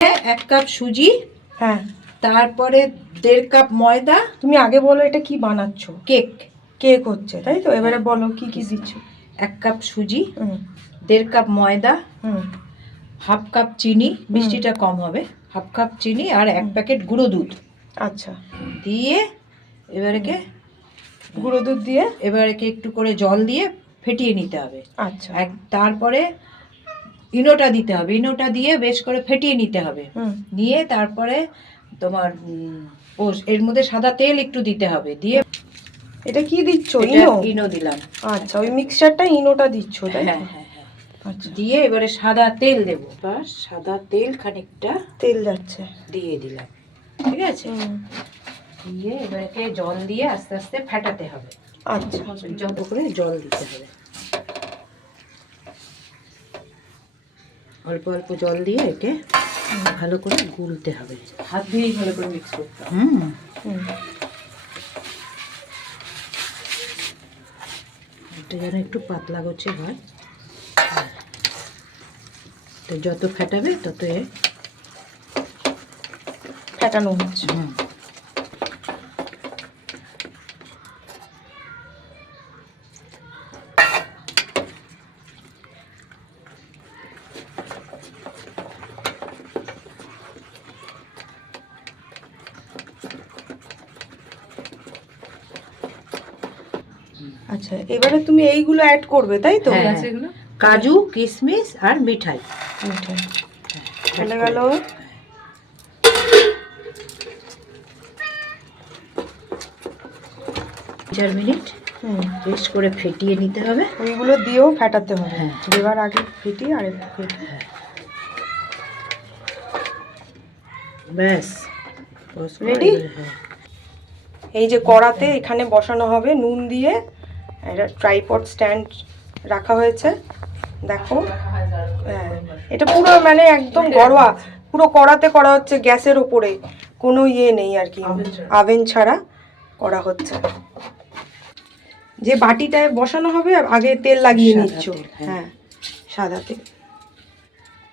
1 cup সুজি, হ্যাঁ, তারপরে 1.5 কাপ ময়দা। তুমি আগে বলো এটা কি বানাচ্ছ? কেক। কেক হচ্ছে, তাই তো? এবারে বলো কি কি দিচ্ছ। 1 কাপ সুজি, 1.5 কাপ ময়দা, 1/2 কাপ চিনি, মিষ্টিটা কম হবে, 1/2 কাপ চিনি আর 1 প্যাকেট গুঁড়ো দুধ। আচ্ছা, দিয়ে এবারেকে গুঁড়ো দুধ দিয়ে এবারেকে একটু করে জল দিয়ে ফেটিয়ে নিতে হবে। আচ্ছা, তারপরে ইনোটা দিতে হবে, ইনোটা দিয়ে বেশ করে ফেটিয়ে নিতে হবে। নিয়ে তারপরে তোমার এর মধ্যে সাদা তেল একটু দিতে হবে। দিয়ে এটা কি দিচ্ছ? ইনো? ইনো দিলাম। আচ্ছা, ওই মিক্সচারটা ইনোটা দিচ্ছ, তাই? হ্যাঁ হ্যাঁ হ্যাঁ। আচ্ছা, দিয়ে এবারে সাদা তেল দেবো। বাস সাদা তেল খানিকটা তেল যাচ্ছে, দিয়ে দিলাম। ঠিক আছে, দিয়ে এবারে জল দিয়ে আস্তে আস্তে ফেটাতে হবে। আচ্ছা, যত করে জল দিতে হবে, অল্প অল্প জল দিয়ে একে ভালো করে গুলতে হবে, হাত দিয়েই ভালো করে মিক্স করতে হবে। এটা যেন একটু পাতলা গোছে হয়। তো যত ফেটাবে তত ফেটানো হচ্ছে। আচ্ছা, এবারে তুমি এইগুলো অ্যাড করবে, তাই তো? কাজু, কিশমিশ আর মিঠাই। চলে গেল। 4 মিনিট বেশ করে ফেটিয়ে নিতে হবে। ওইগুলো দিয়েও ফেটাতে হবে। দেওয়ার আগে ফেটিয়ে আর একটু ফেটিয়ে। ব্যাস রেডি। এই যে কড়াতে এখানে বসানো হবে নুন দিয়ে, একটা ট্রাইপড স্ট্যান্ড রাখা হয়েছে, দেখো। হ্যাঁ, এটা পুরো মানে একদম ঘরোয়া, পুরো কড়াতে করা হচ্ছে, গ্যাসের উপরে, কোনো ইয়ে নেই আর কি, আভেন ছাড়া করা হচ্ছে। যে বাটিটায় বসানো হবে আগে তেল লাগিয়ে নিচ্ছ। হ্যাঁ, সাদা তেল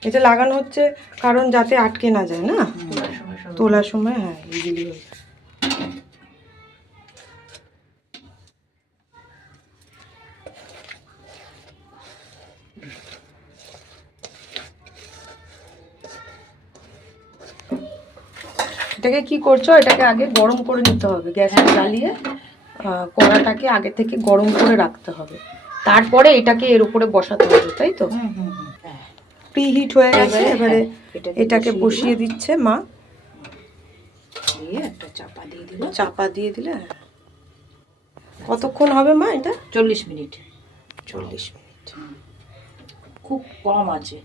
এটা লাগানো হচ্ছে কারণ যাতে আটকে না যায় না তোলার সময়। হ্যাঁ, এইগুলি এটাকে কি করছো? এটাকে আগে গরম করে নিতে হবে, গ্যাসে জ্বালিয়ে কড়াটাকে আগে থেকে গরম করে রাখতে হবে, তারপরে এটাকে এর উপরে বসাতে হবে, তাই তো? প্রি হিট হয়ে গেছে, এবারে এটাকে বসিয়ে দিচ্ছে মা। দিয়ে একটা চাপা দিয়ে দিল। চাপা দিয়ে দিলে কতক্ষণ হবে মা এটা? 40 মিনিট। 40 মিনিট, খুব কম আছে।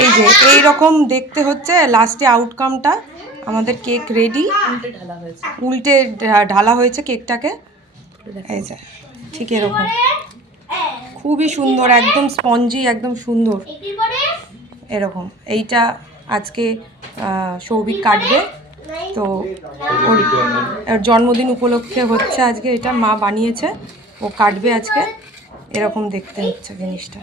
এই যে এই রকম দেখতে হচ্ছে লাস্টে আউটকামটা। আমাদের কেক রেডি। উল্টে ঢালা হয়েছে কেকটাকে, এই যে ঠিক এরকম, খুবই সুন্দর, একদম স্পঞ্জি, একদম সুন্দর এরকম। এইটা আজকে সৌভিক কাটবে, তো ওর জন্মদিন উপলক্ষে হচ্ছে আজকে, এটা মা বানিয়েছে, ও কাটবে আজকে। এরকম দেখতে হচ্ছে জিনিসটা।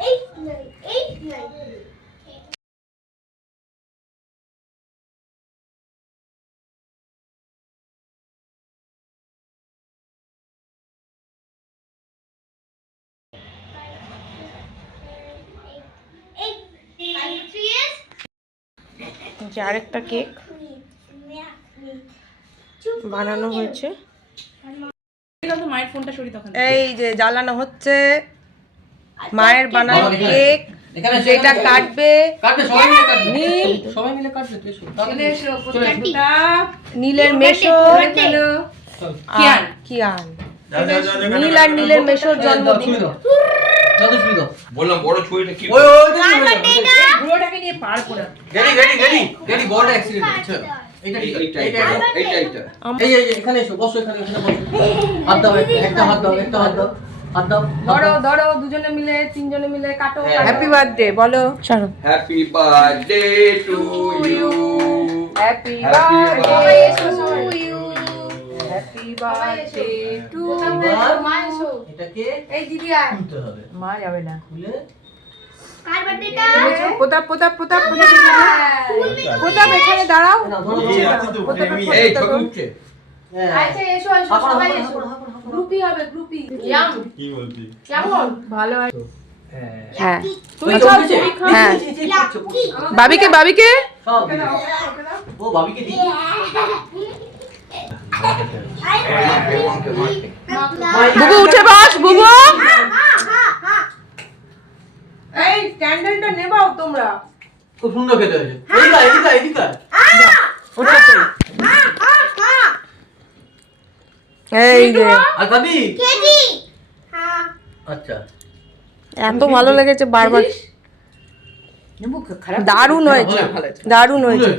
যে আরেকটা কেক বানানো হয়েছে, এই যে জ্বালানো হচ্ছে মায়ের বানানো কেক, যেটা কাটবে নীলের মেশো, কিয়ান, নীল আর নীলের মেশোর জন্মদিন। বললাম বড় ছুরিটা কি পুরোটাকে নিয়ে পার করে রেডি বড় অ্যাক্সিডেন্ট হচ্ছে। এইটা এই এখানে এসো, বসো এখানে বসো। হাত দাও, একটা হাত দাও, হাত দাও। ধরো দুজনে মিলে, তিনজনে মিলে কাটো। হ্যাপি বার্থডে বলো। চলো, happy birthday to you, happy birthday to you, happy birthday to you. এটাকে এই দিদি আর খুলতে হবে, মা যাবে না, খুলে প্রতাপ প্রতাপ প্রতাপ প্রতাপ এখানে দাঁড়াও। না, ধরো, ধরো। এই ছবি উঠছে। হ্যাঁ। আচ্ছা এসো এসো সবাই এসো গ্রুপি হবে গ্রুপি কি বলতি? কেমন ভালো হয়। হ্যাঁ। হ্যাঁ তুমি সব কিছু হ্যাঁ। পড়ছে। বাবিকে বাবিকে সব ও ভাবিকে দি বুবু উঠে বস বুবু। এই ক্যান্ডেলটা নেবাও তোমরা। খুব সুন্দর খেতে হয়েছে। এদিকে এদিকে এদিকে ওটা তো এই যে আর খাবি আচ্ছা এত ভালো লেগেছে বারবার। দারুণ হয়েছে দারুণ হয়েছে।